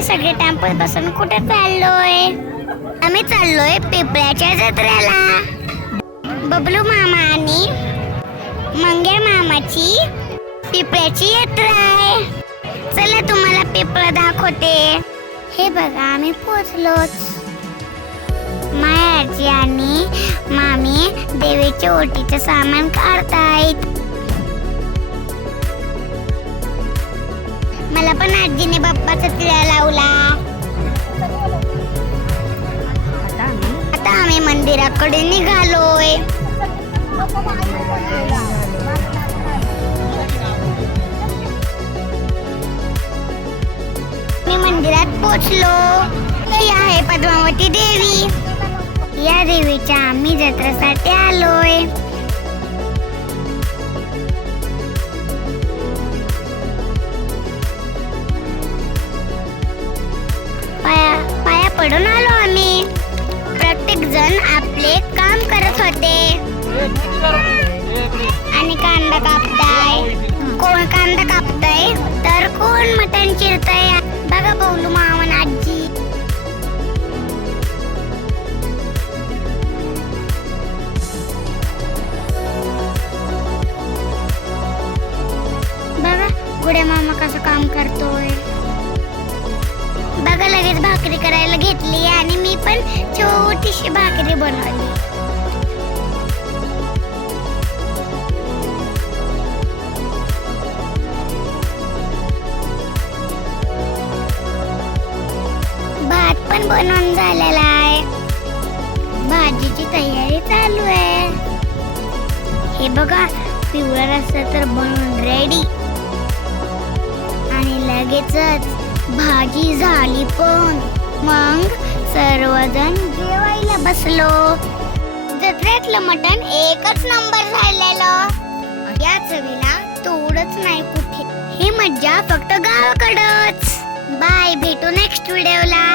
आम्ही सगळे टेम्पोत बसून कुठे चाललोय? आम्ही चाललोय पिपळ्याच्या जत्रेला. बबलू मामा आणि मंग्या मामाची पिपळ्याची यात्रा आहे. चला तुम्हाला पिपळा दाखवते. हे बघा आम्ही पोहोचलोच. माया आजी आणि मामी देवीच्या ओटीचं सामान काढतायत. मला पण आजीने बाप्पाचा टिळा लावला. आता आम्ही मंदिराकडे निघालोय. मी मंदिरात पोचलो. ही आहे पद्मावती देवी. या देवीच्या आम्ही जत्रेसाठी आलोय. पाया पडून आलो आम्ही. प्रत्येक जण आपले काम करत होते. आणि कांदा कापताय, कोण कांदा कापताय तर कोण मटण चिरताय. बघा बबलू मामा आणि आजी. बघा गुड्या मामा कसं काम करतोय. बघा लगेच भाकरी करायला घेतली आणि मी पण छोटीशी भाकरी बनवली. भात पण बनवून झालेला आहे. भाजीची तयारी चालू आहे. हे बघा पिवळा रस्सा तर बनवून रेडी. आणि लगेचच भाजी झाली पण. मग सर्वजण जेवायला बसलो. जत्रेतलं मटण एकच नंबर झालेलं. या चवीला तोडच नाही कुठे. ही मज्जा फक्त गावाकडच. बाय, भेटू नेक्स्ट व्हिडिओला.